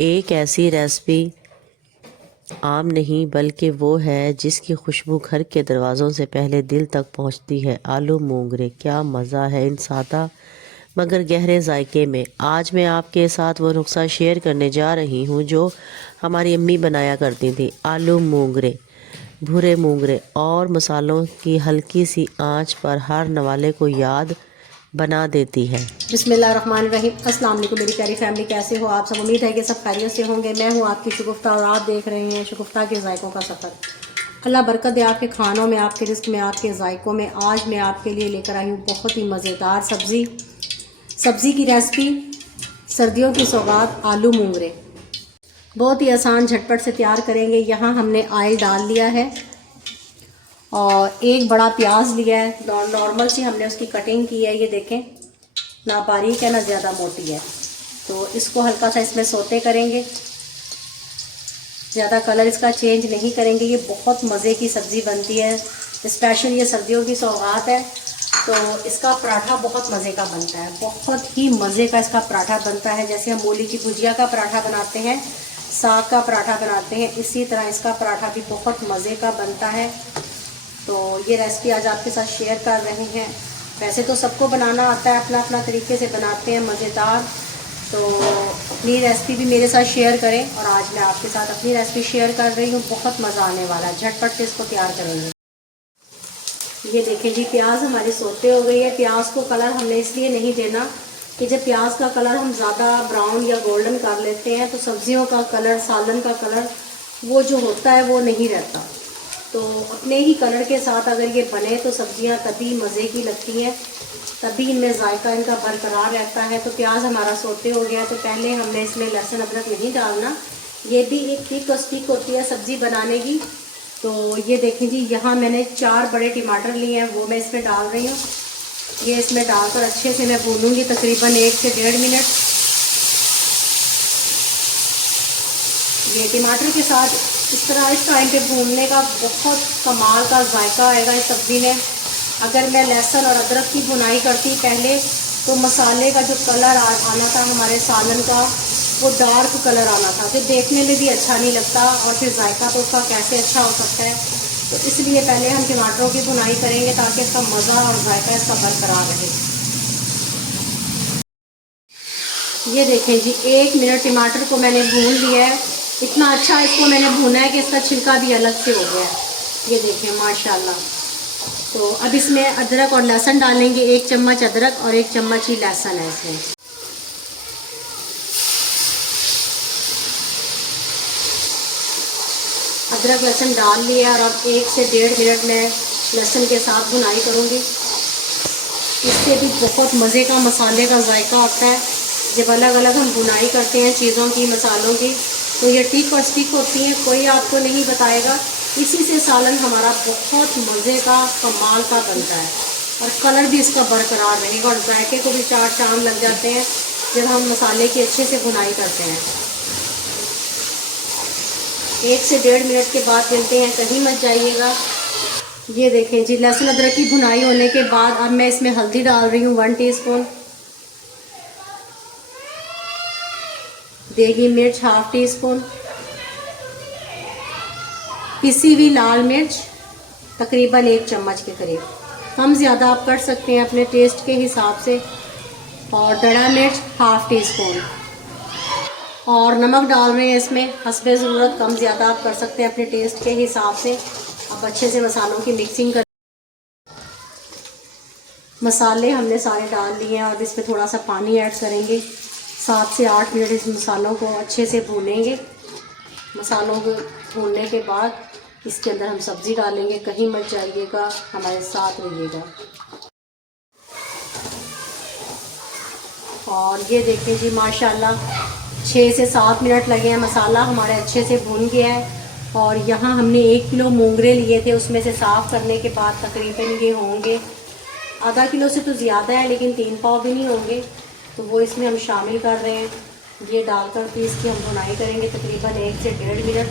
एक ऐसी रेसिपी आम नहीं बल्कि वो है जिसकी खुशबू घर के दरवाज़ों से पहले दिल तक पहुंचती है। आलू मोंगरे, क्या मज़ा है इन सादा मगर गहरे जायके में। आज मैं आपके साथ वो नुस्खा शेयर करने जा रही हूँ जो हमारी अम्मी बनाया करती थी। आलू मोंगरे, भुरे मोंगरे और मसालों की हल्की सी आंच पर हर नवाले को याद बना देती है। बिस्मिल्लाहिर्रहमानिर्रहीम। अस्सलाम वालेकुम मेरी प्यारी फैमिली, कैसे हो आप सब? उम्मीद है कि सब खैरियत से होंगे। मैं हूँ आपकी शगुफ्ता और आप देख रहे हैं शगुफ्ता के जायकों का सफ़र। अल्लाह बरकत दे आपके खानों में, आपके रिस्क में, आपके जायकों में। आज मैं आपके लिए लेकर आई हूँ बहुत ही मज़ेदार सब्ज़ी की रेसिपी, सर्दियों की सौगात आलू मूंगरे। बहुत ही आसान झटपट से तैयार करेंगे। यहाँ हमने ऑयल डाल लिया है और एक बड़ा प्याज लिया है। नॉर्मल सी हमने उसकी कटिंग की है, ये देखें, ना बारीक है ना ज़्यादा मोटी है। तो इसको हल्का सा इसमें सोते करेंगे, ज़्यादा कलर इसका चेंज नहीं करेंगे। ये बहुत मज़े की सब्ज़ी बनती है, स्पेशल ये सर्दियों की सौगात है। तो इसका पराठा बहुत मज़े का बनता है, बहुत ही मज़े का इसका पराठा बनता है। जैसे हम मूली की भुजिया का पराठा बनाते हैं, साग का पराठा बनाते हैं, इसी तरह इसका पराठा भी बहुत मज़े का बनता है। तो ये रेसिपी आज आपके साथ शेयर कर रहे हैं। वैसे तो सबको बनाना आता है, अपना अपना तरीके से बनाते हैं, मज़ेदार। तो अपनी रेसिपी भी मेरे साथ शेयर करें और आज मैं आपके साथ अपनी रेसिपी शेयर कर रही हूँ। बहुत मज़ा आने वाला है, झटपट से इसको तैयार करेंगे। ये देखें जी, प्याज हमारी सोते हो गई है। प्याज को कलर हमने इसलिए नहीं देना कि जब प्याज का कलर हम ज़्यादा ब्राउन या गोल्डन कर लेते हैं तो सब्जियों का कलर, सालन का कलर वो जो होता है वो नहीं रहता। तो अपने ही कलर के साथ अगर ये बने तो सब्जियां तभी मज़े की लगती हैं, तभी इनमें जायका इनका बरकरार रहता है। तो प्याज हमारा सोते हो गया, तो पहले हमने इसमें लहसुन अदरक नहीं डालना। ये भी एक ट्रिक और स्टिक होती है सब्ज़ी बनाने की। तो ये देखें जी, यहाँ मैंने 4 बड़े टमाटर लिए हैं, वो मैं इसमें डाल रही हूँ। ये इसमें डालकर अच्छे से मैं भूनूंगी तकरीबन 1 से 1.5 मिनट। ये टमाटर के साथ इस तरह इस टाइम पे भूनने का बहुत कमाल का जायका आएगा इस सब्ज़ी में। अगर मैं लहसुन और अदरक की भुनाई करती पहले तो मसाले का जो कलर आना था हमारे सालन का, वो डार्क कलर आना था, फिर देखने में भी अच्छा नहीं लगता और फिर जायका तो उसका कैसे अच्छा हो सकता है। तो इसलिए पहले हम टमाटरों की भुनाई करेंगे ताकि इसका मज़ा और जायका इसका बरकरार रहे। ये देखें जी, 1 मिनट टमाटर को मैंने भून लिया है। इतना अच्छा इसको मैंने भूना है कि इसका छिलका भी अलग से हो गया है। ये देखें माशाल्लाह। तो अब इसमें अदरक और लहसुन डालेंगे। 1 चम्मच अदरक और 1 चम्मच ही लहसुन है इसमें। अदरक लहसुन डाल लिया और अब 1 से 1.5 मिनट में लहसुन के साथ भुनाई करूँगी। इससे भी बहुत मज़े का मसाले का जायका आता है जब अलग अलग हम भुनाई करते हैं चीज़ों की, मसालों की। तो ये टिक और स्टिक होती हैं, कोई आपको नहीं बताएगा। इसी से सालन हमारा बहुत मज़े का, कमाल का बनता है और कलर भी इसका बरकरार रहेगा और जायके को भी 4 चांद लग जाते हैं जब हम मसाले की अच्छे से भुनाई करते हैं। 1 से 1.5 मिनट के बाद मिलते हैं, कहीं मत जाइएगा। ये देखें जी, लहसुन अदरक की भुनाई होने के बाद अब मैं इसमें हल्दी डाल रही हूँ 1 टीस्पून, देगी मिर्च 1/2 टीस्पून, पिसी हुई लाल मिर्च तकरीबन 1 चम्मच के करीब, कम ज़्यादा आप कर सकते हैं अपने टेस्ट के हिसाब से, और दड़ा मिर्च 1/2 टीस्पून, और नमक डाल रहे हैं इसमें हस्बे ज़रूरत, कम ज़्यादा आप कर सकते हैं अपने टेस्ट के हिसाब से। अब अच्छे से मसालों की मिक्सिंग कर, मसाले हमने सारे डाल लिए हैं और इसमें थोड़ा सा पानी ऐड करेंगे। 7 से 8 मिनट इस मसालों को अच्छे से भूनेंगे। मसालों को भूनने के बाद इसके अंदर हम सब्ज़ी डालेंगे, कहीं मत जाइएगा, हमारे साथ रहिएगा। और ये देखिए जी माशाल्लाह 6 से 7 मिनट लगे हैं, मसाला हमारे अच्छे से भून गया है। और यहाँ हमने 1 किलो मोंगरे लिए थे, उसमें से साफ़ करने के बाद तकरीबन ये होंगे आधा किलो से तो ज़्यादा है, लेकिन 3 पाव भी नहीं होंगे। तो वो इसमें हम शामिल कर रहे हैं। ये डालकर फिर इसकी हम भुनाई करेंगे तकरीबन 1 से 1.5 मिनट।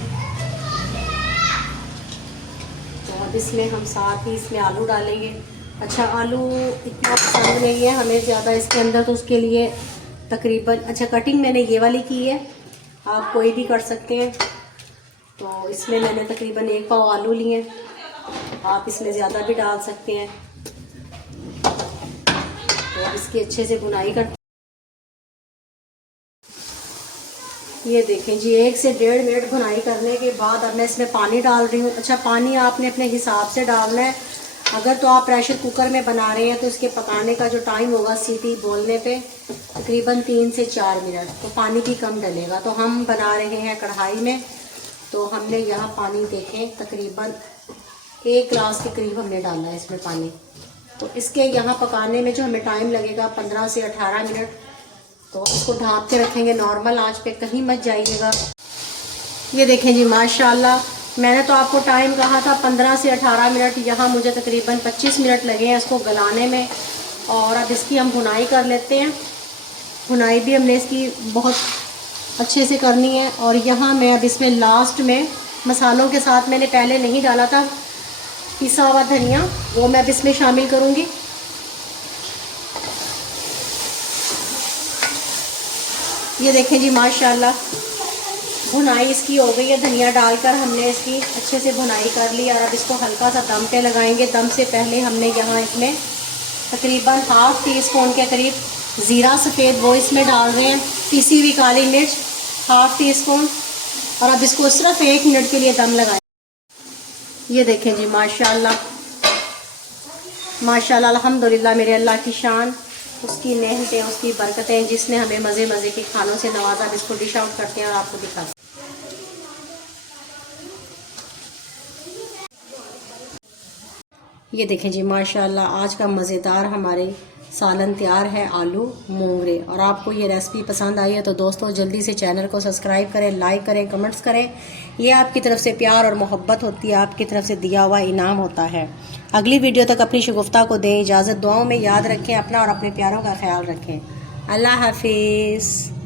तो अब इसमें हम साथ ही इसमें आलू डालेंगे। अच्छा, आलू इतना पसंद नहीं है हमें ज़्यादा इसके अंदर, तो उसके लिए तकरीबन, अच्छा कटिंग मैंने ये वाली की है आप कोई भी कर सकते हैं। तो इसमें मैंने तकरीबन 1 पाव आलू लिए, आप इसमें ज़्यादा भी डाल सकते हैं। तो इसकी अच्छे से भुनाई कर, ये देखें जी 1 से 1.5 मिनट भुनाई करने के बाद अब मैं इसमें पानी डाल रही हूँ। अच्छा, पानी आपने अपने हिसाब से डालना है। अगर तो आप प्रेशर कुकर में बना रहे हैं तो इसके पकाने का जो टाइम होगा सीटी बोलने पे तकरीबन 3 से 4 मिनट, तो पानी भी कम डलेगा। तो हम बना रहे हैं कढ़ाई में, तो हमने यहाँ पानी देखें तकरीबन 1 गिलास के करीब हमने डाला है इसमें पानी। तो इसके यहाँ पकाने में जो हमें टाइम लगेगा 15 से 18 मिनट। तो इसको ढाँप के रखेंगे नॉर्मल आंच पे, कहीं मत जाइएगा। ये देखें जी माशाल्लाह, मैंने तो आपको टाइम कहा था 15 से 18 मिनट, यहाँ मुझे तकरीबन 25 मिनट लगे हैं इसको गलाने में। और अब इसकी हम भुनाई कर लेते हैं। भुनाई भी हमने इसकी बहुत अच्छे से करनी है। और यहाँ मैं अब इसमें लास्ट में मसालों के साथ, मैंने पहले नहीं डाला था पिसा हुआ धनिया, वो मैं अब इसमें शामिल करूँगी। ये देखें जी माशाल्लाह, भुनाई इसकी हो गई है। धनिया डालकर हमने इसकी अच्छे से भुनाई कर ली। और अब इसको हल्का सा दम पे लगाएंगे। दम से पहले हमने यहाँ इसमें तकरीबन ½ टीस्पून के करीब ज़ीरा सफ़ेद वो इसमें डाल रहे हैं, पिसी हुई काली मिर्च ½ टीस्पून। और अब इसको सिर्फ 1 मिनट के लिए दम लगाएं। ये देखें जी माशाल्लाह माशाल्लाह, अल्हम्दुलिल्लाह, मेरे अल्लाह की शान, उसकी नेमतें, उसकी बरकतें, जिसने हमें मज़े मज़े के खानों से नवाजा। अब इसको डिश आउट करते हैं और आपको दिखाते हैं। ये देखें जी माशाल्लाह, आज का मज़ेदार हमारे सालन तैयार है, आलू मोंगरे। और आपको ये रेसिपी पसंद आई है तो दोस्तों जल्दी से चैनल को सब्सक्राइब करें, लाइक करें, कमेंट्स करें। ये आपकी तरफ से प्यार और मोहब्बत होती है, आपकी तरफ से दिया हुआ इनाम होता है। अगली वीडियो तक अपनी शगुफ्ता को दें इजाज़त। दुआओं में याद रखें अपना और अपने प्यारों का ख्याल रखें। अल्लाह हाफिज़।